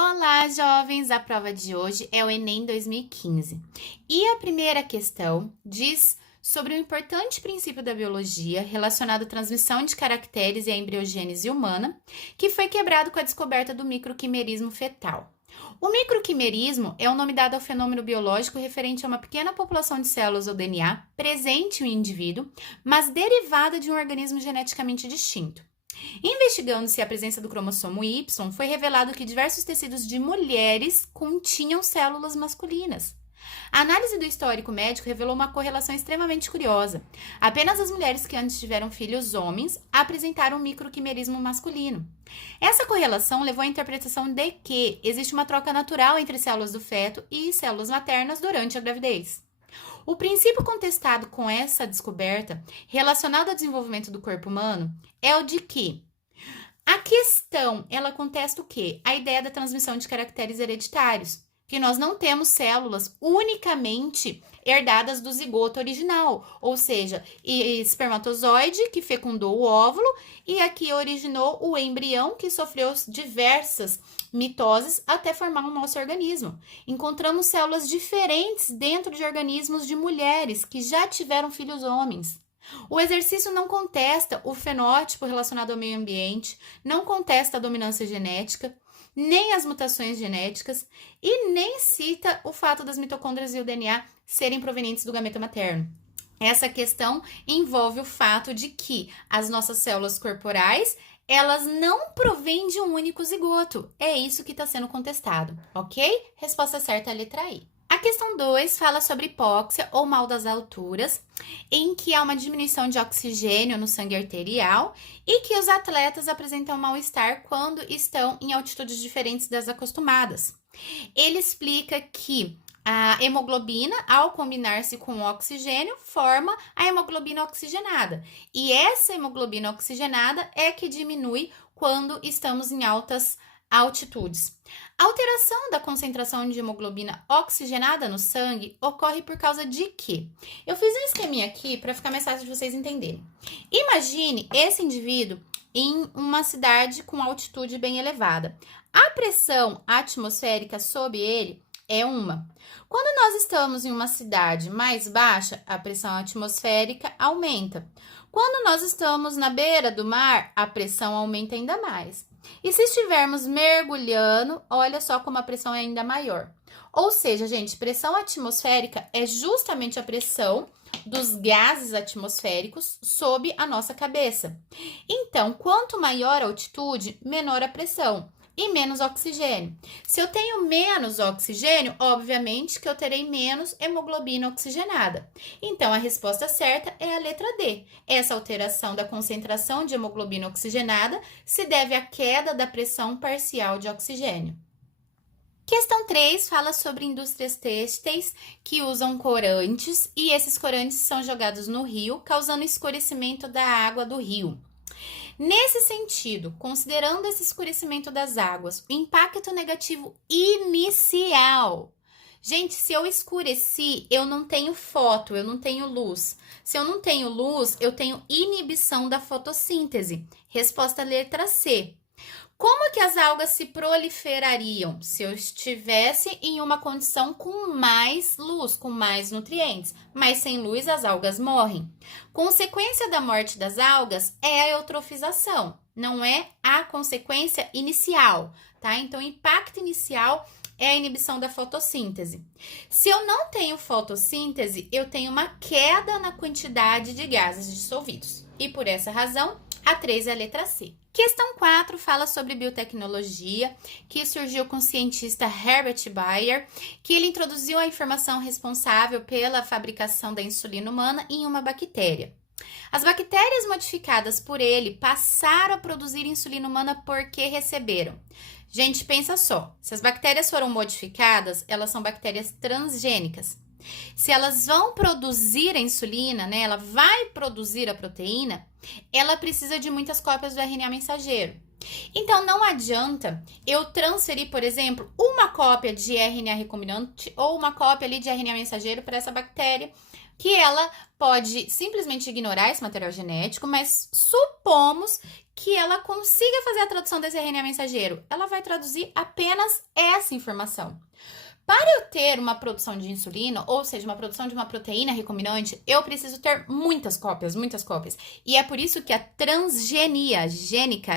Olá, jovens! A prova de hoje é o Enem 2015. E a primeira questão diz sobre um importante princípio da biologia relacionado à transmissão de caracteres e à embriogênese humana, que foi quebrado com a descoberta do microquimerismo fetal. O microquimerismo é o nome dado ao fenômeno biológico referente a uma pequena população de células ou DNA presente em um indivíduo, mas derivada de um organismo geneticamente distinto. Investigando-se a presença do cromossomo Y, foi revelado que diversos tecidos de mulheres continham células masculinas. A análise do histórico médico revelou uma correlação extremamente curiosa. Apenas as mulheres que antes tiveram filhos homens apresentaram microquimerismo masculino. Essa correlação levou à interpretação de que existe uma troca natural entre células do feto e células maternas durante a gravidez. O princípio contestado com essa descoberta, relacionado ao desenvolvimento do corpo humano, é o de que a questão, ela contesta o quê? A ideia da transmissão de caracteres hereditários, que nós não temos células unicamente herdadas do zigoto original, ou seja, espermatozoide que fecundou o óvulo e aqui originou o embrião que sofreu diversas mitoses até formar o nosso organismo. Encontramos células diferentes dentro de organismos de mulheres que já tiveram filhos homens. O exercício não contesta o fenótipo relacionado ao meio ambiente, não contesta a dominância genética, nem as mutações genéticas e nem cita o fato das mitocôndrias e o DNA serem provenientes do gameta materno. Essa questão envolve o fato de que as nossas células corporais, elas não provêm de um único zigoto. É isso que está sendo contestado, ok? Resposta certa é a letra I. A questão 2 fala sobre hipóxia ou mal das alturas, em que há uma diminuição de oxigênio no sangue arterial e que os atletas apresentam mal-estar quando estão em altitudes diferentes das acostumadas. Ele explica que a hemoglobina, ao combinar-se com o oxigênio, forma a hemoglobina oxigenada. E essa hemoglobina oxigenada é que diminui quando estamos em altas altitudes. A alteração da concentração de hemoglobina oxigenada no sangue ocorre por causa de quê? Eu fiz um esqueminha aqui para ficar mais fácil de vocês entenderem. Imagine esse indivíduo em uma cidade com altitude bem elevada. A pressão atmosférica sobre ele é uma. Quando nós estamos em uma cidade mais baixa, a pressão atmosférica aumenta. Quando nós estamos na beira do mar, a pressão aumenta ainda mais. E se estivermos mergulhando, olha só como a pressão é ainda maior. Ou seja, gente, pressão atmosférica é justamente a pressão dos gases atmosféricos sob a nossa cabeça. Então, quanto maior a altitude, menor a pressão e menos oxigênio. Se eu tenho menos oxigênio, obviamente que eu terei menos hemoglobina oxigenada. Então, a resposta certa é a letra D. Essa alteração da concentração de hemoglobina oxigenada se deve à queda da pressão parcial de oxigênio. Questão 3 fala sobre indústrias têxteis que usam corantes e esses corantes são jogados no rio, causando escurecimento da água do rio. Nesse sentido, considerando esse escurecimento das águas, o impacto negativo inicial. Gente, se eu escureci, eu não tenho foto, eu não tenho luz. Se eu não tenho luz, eu tenho inibição da fotossíntese. Resposta letra C. Como que as algas se proliferariam se eu estivesse em uma condição com mais luz, com mais nutrientes? Mas sem luz as algas morrem. Consequência da morte das algas é a eutrofização, não é a consequência inicial, tá? Então, o impacto inicial é a inibição da fotossíntese. Se eu não tenho fotossíntese, eu tenho uma queda na quantidade de gases dissolvidos. E por essa razão, a 3 é a letra C. Questão 4 fala sobre biotecnologia, que surgiu com o cientista Herbert Bayer, que ele introduziu a informação responsável pela fabricação da insulina humana em uma bactéria. As bactérias modificadas por ele passaram a produzir insulina humana porque receberam. Gente, pensa só, se as bactérias foram modificadas, elas são bactérias transgênicas. Se elas vão produzir a insulina, ela vai produzir a proteína, ela precisa de muitas cópias do RNA mensageiro. Então, não adianta eu transferir, por exemplo, uma cópia de RNA recombinante ou uma cópia ali de RNA mensageiro para essa bactéria, que ela pode simplesmente ignorar esse material genético, mas supomos que ela consiga fazer a tradução desse RNA mensageiro. Ela vai traduzir apenas essa informação. Para eu ter uma produção de insulina, ou seja, uma produção de uma proteína recombinante, eu preciso ter muitas cópias, muitas cópias. E é por isso que a transgenia gênica,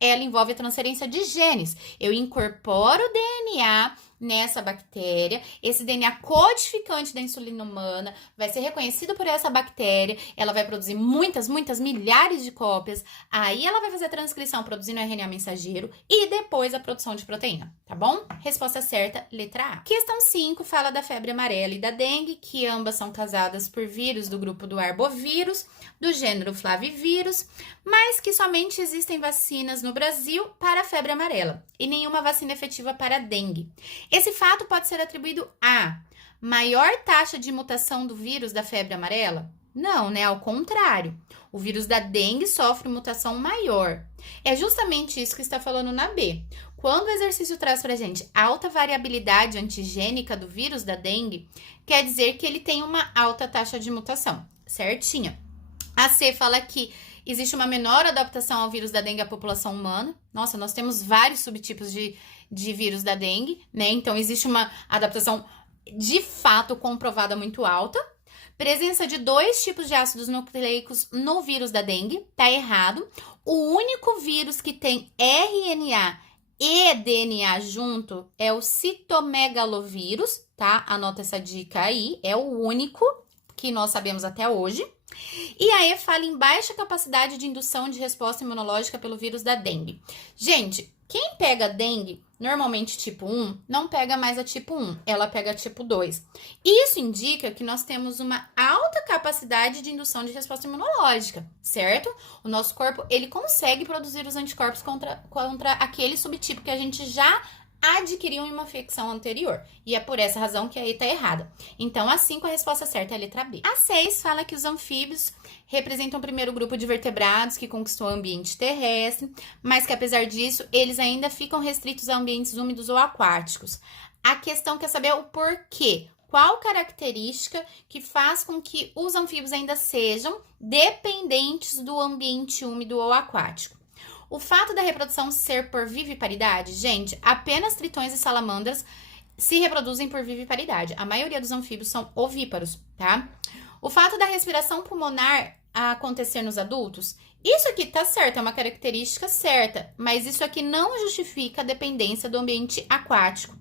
ela envolve a transferência de genes. Eu incorporo o DNA nessa bactéria, esse DNA codificante da insulina humana vai ser reconhecido por essa bactéria, ela vai produzir muitas, milhares de cópias, aí ela vai fazer a transcrição produzindo RNA mensageiro e depois a produção de proteína, tá bom? Resposta certa, letra A. Questão 5 fala da febre amarela e da dengue, que ambas são causadas por vírus do grupo do arbovírus, do gênero Flavivírus, mas que somente existem vacinas no Brasil para a febre amarela e nenhuma vacina efetiva para a dengue. Esse fato pode ser atribuído a maior taxa de mutação do vírus da febre amarela? Não, né? Ao contrário. O vírus da dengue sofre mutação maior. É justamente isso que está falando na B. Quando o exercício traz pra gente alta variabilidade antigênica do vírus da dengue, quer dizer que ele tem uma alta taxa de mutação, certinho. A C fala que existe uma menor adaptação ao vírus da dengue à população humana. Nossa, nós temos vários subtipos de vírus da dengue, né? Então, existe uma adaptação de fato comprovada muito alta. Presença de 2 tipos de ácidos nucleicos no vírus da dengue, tá errado. O único vírus que tem RNA e DNA junto é o citomegalovírus, tá? Anota essa dica aí, é o único que nós sabemos até hoje. E a E fala em baixa capacidade de indução de resposta imunológica pelo vírus da dengue. Gente, quem pega dengue, normalmente tipo 1, não pega mais a tipo 1, ela pega a tipo 2. Isso indica que nós temos uma alta capacidade de indução de resposta imunológica, certo? O nosso corpo, ele consegue produzir os anticorpos contra aquele subtipo que a gente já adquiriu em uma infecção anterior. E é por essa razão que aí tá errada. Então, a 5, a resposta certa é a letra B. A 6 fala que os anfíbios representam o primeiro grupo de vertebrados que conquistou o ambiente terrestre, mas que apesar disso, eles ainda ficam restritos a ambientes úmidos ou aquáticos. A questão quer saber o porquê. Qual característica que faz com que os anfíbios ainda sejam dependentes do ambiente úmido ou aquático? O fato da reprodução ser por viviparidade, gente, apenas tritões e salamandras se reproduzem por viviparidade. A maioria dos anfíbios são ovíparos, tá? O fato da respiração pulmonar acontecer nos adultos, isso aqui tá certo, é uma característica certa, mas isso aqui não justifica a dependência do ambiente aquático.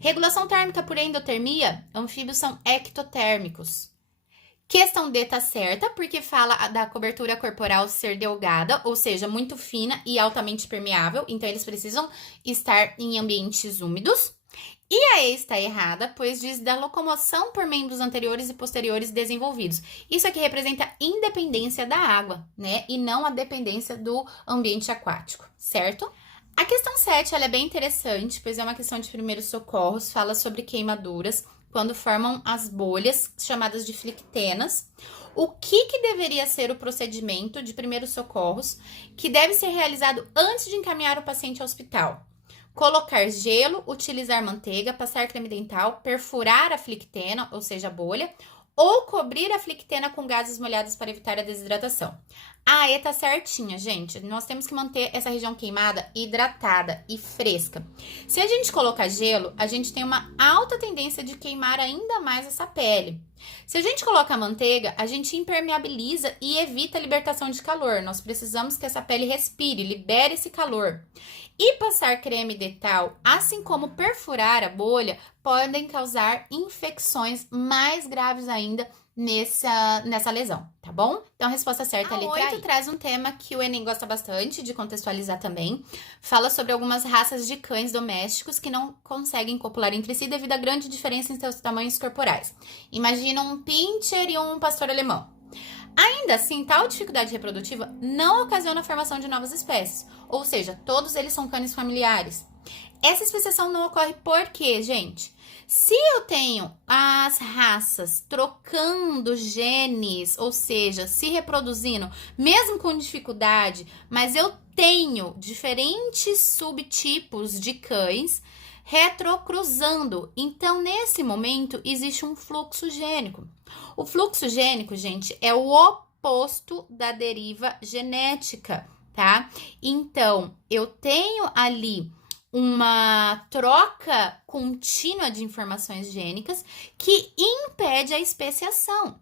Regulação térmica por endotermia, anfíbios são ectotérmicos. Questão D tá certa, porque fala da cobertura corporal ser delgada, ou seja, muito fina e altamente permeável, então eles precisam estar em ambientes úmidos. E a E está errada, pois diz da locomoção por membros anteriores e posteriores desenvolvidos. Isso aqui representa independência da água, né? E não a dependência do ambiente aquático, certo? A questão 7, ela é bem interessante, pois é uma questão de primeiros socorros, fala sobre queimaduras, quando formam as bolhas, chamadas de flictenas. O que deveria ser o procedimento de primeiros socorros, que deve ser realizado antes de encaminhar o paciente ao hospital? Colocar gelo, utilizar manteiga, passar creme dental, perfurar a flictena, ou seja, a bolha, ou cobrir a flictena com gases molhados para evitar a desidratação. A E tá certinha, gente. Nós temos que manter essa região queimada hidratada e fresca. Se a gente colocar gelo, a gente tem uma alta tendência de queimar ainda mais essa pele. Se a gente coloca manteiga, a gente impermeabiliza e evita a libertação de calor. Nós precisamos que essa pele respire, libere esse calor. E passar creme dental, assim como perfurar a bolha, podem causar infecções mais graves ainda nessa lesão, tá bom? Então, a resposta certa é a letra 8 traz um tema que o Enem gosta bastante de contextualizar também. Fala sobre algumas raças de cães domésticos que não conseguem copular entre si devido à grande diferença em seus tamanhos corporais. Imagina um pincher e um pastor alemão. Ainda assim, tal dificuldade reprodutiva não ocasiona a formação de novas espécies, ou seja, todos eles são cães familiares. Essa especiação não ocorre por quê, gente? Se eu tenho as raças trocando genes, ou seja, se reproduzindo, mesmo com dificuldade, mas eu tenho diferentes subtipos de cães retrocruzando. Então, nesse momento, existe um fluxo gênico. O fluxo gênico, gente, é o oposto da deriva genética, tá? Então, eu tenho ali uma troca contínua de informações gênicas que impede a especiação.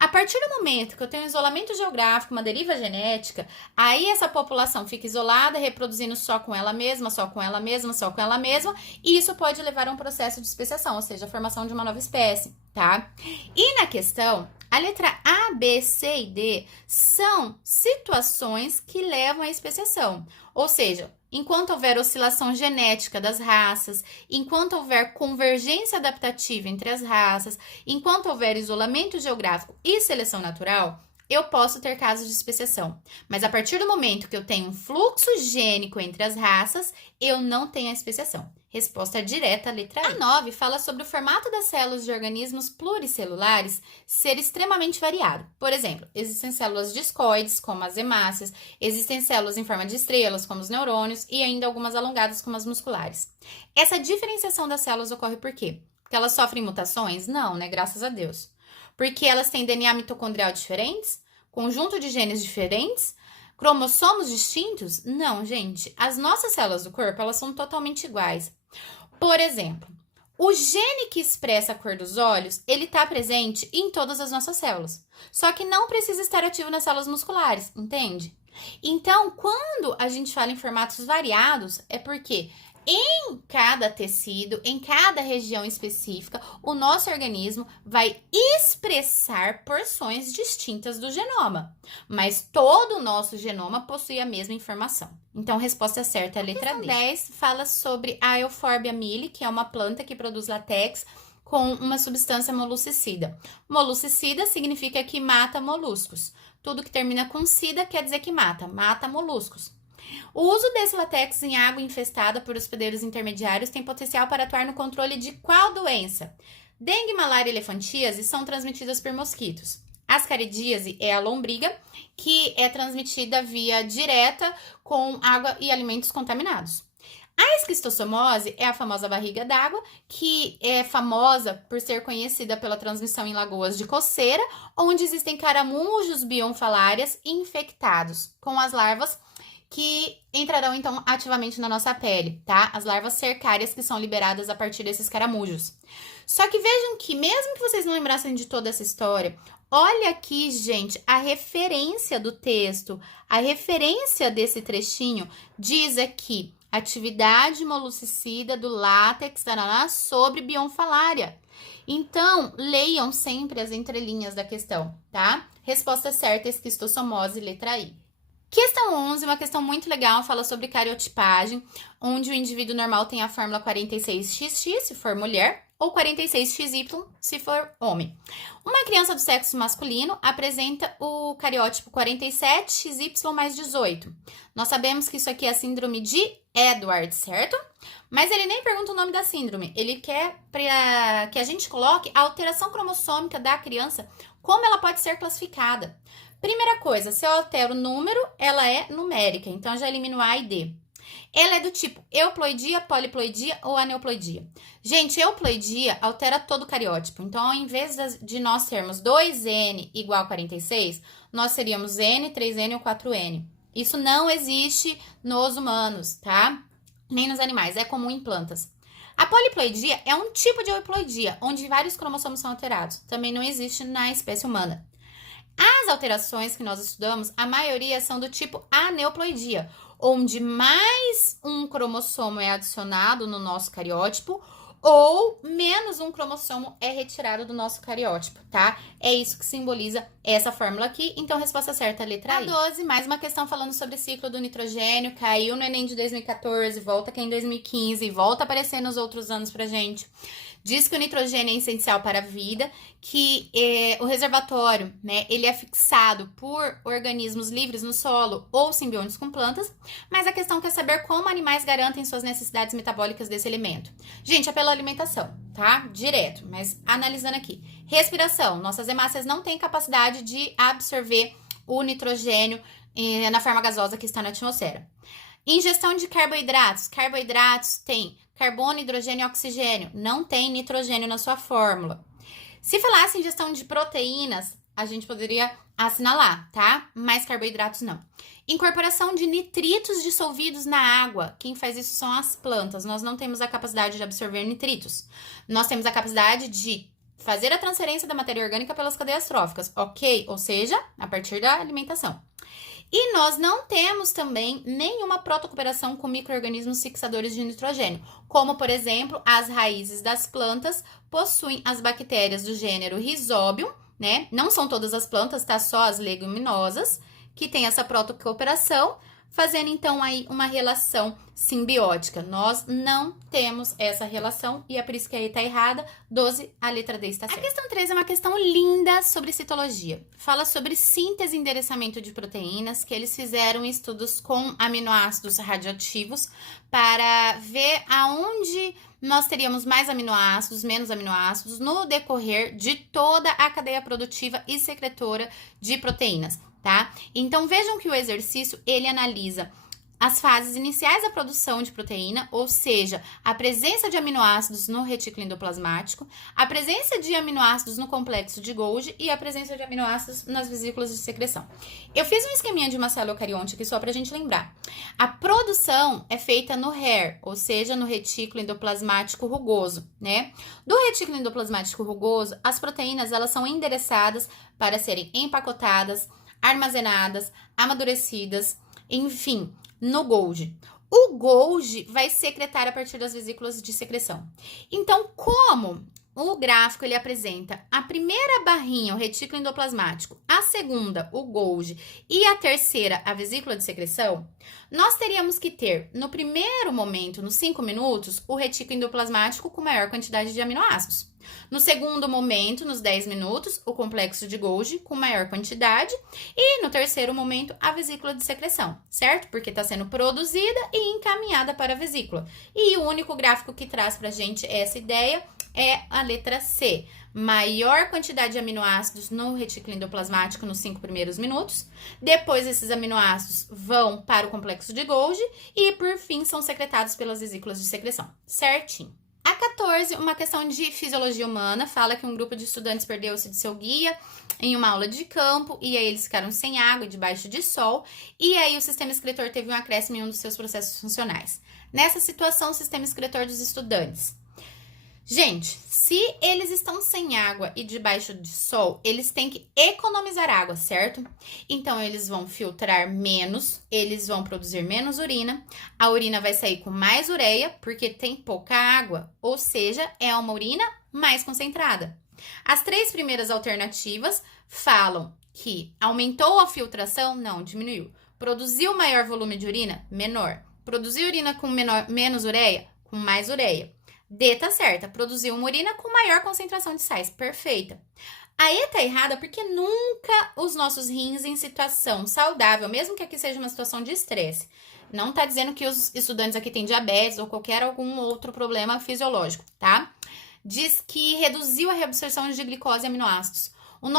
A partir do momento que eu tenho um isolamento geográfico, uma deriva genética, aí essa população fica isolada, reproduzindo só com ela mesma, só com ela mesma, só com ela mesma, e isso pode levar a um processo de especiação, ou seja, a formação de uma nova espécie, tá? E na questão, a letra A, B, C e D são situações que levam à especiação, ou seja, enquanto houver oscilação genética das raças, enquanto houver convergência adaptativa entre as raças, enquanto houver isolamento geográfico e seleção natural, eu posso ter casos de especiação. Mas a partir do momento que eu tenho um fluxo gênico entre as raças, eu não tenho a especiação. Resposta direta, letra A. A 9 fala sobre o formato das células de organismos pluricelulares ser extremamente variado. Por exemplo, existem células discoides, como as hemácias, existem células em forma de estrelas, como os neurônios, e ainda algumas alongadas, como as musculares. Essa diferenciação das células ocorre por quê? Porque elas sofrem mutações? Não, né? Graças a Deus. Porque elas têm DNA mitocondrial diferentes? Conjunto de genes diferentes? Cromossomos distintos? Não, gente. As nossas células do corpo, elas são totalmente iguais. Por exemplo, o gene que expressa a cor dos olhos, ele está presente em todas as nossas células. Só que não precisa estar ativo nas células musculares, entende? Então, quando a gente fala em formatos variados, é porque em cada tecido, em cada região específica, o nosso organismo vai expressar porções distintas do genoma, mas todo o nosso genoma possui a mesma informação. Então, a resposta certa é a letra D. 10 fala sobre a Euphorbia milli, que é uma planta que produz látex com uma substância moluscicida. Moluscicida significa que mata moluscos. Tudo que termina com cida quer dizer que mata moluscos. O uso desse látex em água infestada por hospedeiros intermediários tem potencial para atuar no controle de qual doença? Dengue, malária e elefantíase são transmitidas por mosquitos. Ascaridíase é a lombriga, que é transmitida via direta com água e alimentos contaminados. A esquistossomose é a famosa barriga d'água, que é famosa por ser conhecida pela transmissão em lagoas de coceira, onde existem caramujos bionfalárias infectados com as larvas que entrarão, então, ativamente na nossa pele, tá? As larvas cercárias que são liberadas a partir desses caramujos. Só que vejam que, mesmo que vocês não lembrassem de toda essa história, olha aqui, gente, a referência do texto, a referência desse trechinho diz aqui, atividade moluscicida do látex sobre bionfalária. Então, leiam sempre as entrelinhas da questão, tá? Resposta certa, esquistossomose, letra I. Questão 11, uma questão muito legal, fala sobre cariotipagem, onde o indivíduo normal tem a fórmula 46XX, se for mulher, ou 46XY, se for homem. Uma criança do sexo masculino apresenta o cariótipo 47XY mais 18. Nós sabemos que isso aqui é a síndrome de Edwards, certo? Mas ele nem pergunta o nome da síndrome, ele quer que a gente coloque a alteração cromossômica da criança, como ela pode ser classificada. Primeira coisa, se eu altero o número, ela é numérica, então eu já elimino A e D. Ela é do tipo euploidia, poliploidia ou aneuploidia. Gente, euploidia altera todo o cariótipo. Então, ao invés de nós termos 2N igual a 46, nós seríamos N, 3N ou 4N. Isso não existe nos humanos, tá? Nem nos animais, é comum em plantas. A poliploidia é um tipo de euploidia, onde vários cromossomos são alterados. Também não existe na espécie humana. As alterações que nós estudamos, a maioria são do tipo aneuploidia, onde mais um cromossomo é adicionado no nosso cariótipo ou menos um cromossomo é retirado do nosso cariótipo, tá? É isso que simboliza essa fórmula aqui. Então, resposta certa é a letra I. A 12, mais uma questão falando sobre ciclo do nitrogênio. Caiu no Enem de 2014, volta aqui em 2015, volta a aparecer nos outros anos pra gente. Diz que o nitrogênio é essencial para a vida, que o reservatório, né, ele é fixado por organismos livres no solo ou simbiontes com plantas, mas a questão quer saber como animais garantem suas necessidades metabólicas desse elemento. Gente, é pela alimentação, tá? Direto, mas analisando aqui. Respiração. Nossas hemácias não têm capacidade de absorver o nitrogênio na forma gasosa que está na atmosfera. Ingestão de carboidratos. Carboidratos tem carbono, hidrogênio e oxigênio. Não tem nitrogênio na sua fórmula. Se falasse ingestão de proteínas, a gente poderia assinalar, tá? Mas carboidratos não. Incorporação de nitritos dissolvidos na água. Quem faz isso são as plantas. Nós não temos a capacidade de absorver nitritos. Nós temos a capacidade de fazer a transferência da matéria orgânica pelas cadeias tróficas, ok? Ou seja, a partir da alimentação. E nós não temos também nenhuma protocooperação com micro-organismos fixadores de nitrogênio, como, por exemplo, as raízes das plantas possuem as bactérias do gênero Rhizobium, né? Não são todas as plantas, tá? Só as leguminosas que tem essa protocooperação, fazendo então aí uma relação simbiótica. Nós não temos essa relação e é por isso que aí tá errada. 12, a letra D está certa. A questão 13 é uma questão linda sobre citologia. Fala sobre síntese e endereçamento de proteínas, que eles fizeram estudos com aminoácidos radioativos para ver aonde nós teríamos mais aminoácidos, menos aminoácidos no decorrer de toda a cadeia produtiva e secretora de proteínas. Tá? Então, vejam que o exercício, ele analisa as fases iniciais da produção de proteína, ou seja, a presença de aminoácidos no retículo endoplasmático, a presença de aminoácidos no complexo de Golgi e a presença de aminoácidos nas vesículas de secreção. Eu fiz um esqueminha de uma célula eucarionte aqui só pra gente lembrar. A produção é feita no HER, ou seja, no retículo endoplasmático rugoso, né? Do retículo endoplasmático rugoso, as proteínas, elas são endereçadas para serem empacotadas, armazenadas, amadurecidas, enfim, no Golgi. O Golgi vai secretar a partir das vesículas de secreção. Então, como o gráfico ele apresenta a primeira barrinha, o retículo endoplasmático, a segunda, o Golgi, e a terceira, a vesícula de secreção, nós teríamos que ter, no primeiro momento, nos 5 minutos, o retículo endoplasmático com maior quantidade de aminoácidos. No segundo momento, nos 10 minutos, o complexo de Golgi com maior quantidade. E no terceiro momento, a vesícula de secreção, certo? Porque está sendo produzida e encaminhada para a vesícula. E o único gráfico que traz para a gente essa ideia é a letra C. Maior quantidade de aminoácidos no retículo endoplasmático nos 5 primeiros minutos. Depois, esses aminoácidos vão para o complexo de Golgi e, por fim, são secretados pelas vesículas de secreção. Certinho. A 14, uma questão de fisiologia humana, fala que um grupo de estudantes perdeu-se de seu guia em uma aula de campo, e aí eles ficaram sem água e debaixo de sol, e aí o sistema excretor teve um acréscimo em um dos seus processos funcionais. Nessa situação, o sistema excretor dos estudantes. Gente, se eles estão sem água e debaixo de sol, eles têm que economizar água, certo? Então, eles vão filtrar menos, eles vão produzir menos urina, a urina vai sair com mais ureia, porque tem pouca água, ou seja, é uma urina mais concentrada. As 3 primeiras alternativas falam que aumentou a filtração? Não, diminuiu. Produziu maior volume de urina? Menor. Produziu urina com menos ureia? Com mais ureia. D tá certa, produziu uma urina com maior concentração de sais, perfeita. A E tá errada porque nunca os nossos rins em situação saudável, mesmo que aqui seja uma situação de estresse, não tá dizendo que os estudantes aqui têm diabetes ou algum outro problema fisiológico, tá? Diz que reduziu a reabsorção de glicose e aminoácidos. Os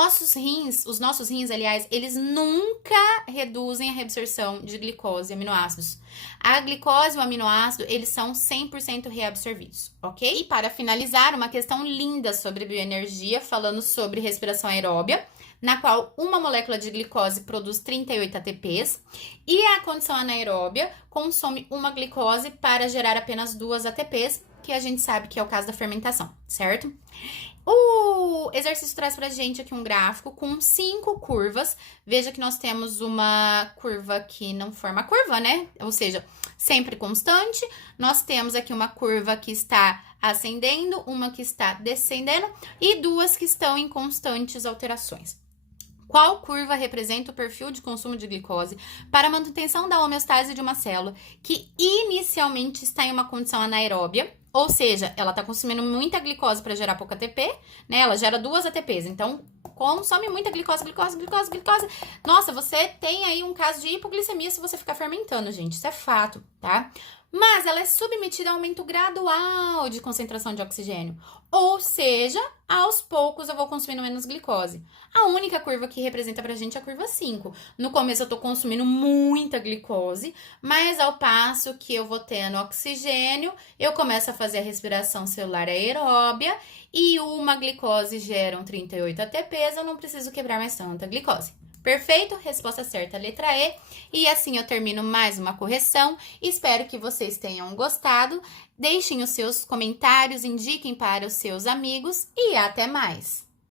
nossos rins, aliás, eles nunca reduzem a reabsorção de glicose e aminoácidos. A glicose e o aminoácido, eles são 100% reabsorvidos, ok? E para finalizar, uma questão linda sobre bioenergia, falando sobre respiração aeróbia, na qual uma molécula de glicose produz 38 ATPs e a condição anaeróbia consome uma glicose para gerar apenas 2 ATPs, que a gente sabe que é o caso da fermentação, certo? O exercício traz pra gente aqui um gráfico com 5 curvas. Veja que nós temos uma curva que não forma curva, né? Ou seja, sempre constante. Nós temos aqui uma curva que está ascendendo, uma que está descendendo e 2 que estão em constantes alterações. Qual curva representa o perfil de consumo de glicose para a manutenção da homeostase de uma célula que inicialmente está em uma condição anaeróbia? Ou seja, ela está consumindo muita glicose para gerar pouca ATP, né? Ela gera 2 ATPs, então consome muita glicose. Nossa, você tem aí um caso de hipoglicemia se você ficar fermentando, gente. Isso é fato, tá? mas ela é submetida a aumento gradual de concentração de oxigênio. Ou seja, aos poucos eu vou consumindo menos glicose. A única curva que representa pra gente é a curva 5. No começo eu tô consumindo muita glicose, mas ao passo que eu vou tendo oxigênio, eu começo a fazer a respiração celular aeróbia e uma glicose gera 38 ATPs, eu não preciso quebrar mais tanta glicose. Perfeito? Resposta certa, letra E. E assim eu termino mais uma correção. Espero que vocês tenham gostado. Deixem os seus comentários, indiquem para os seus amigos e até mais!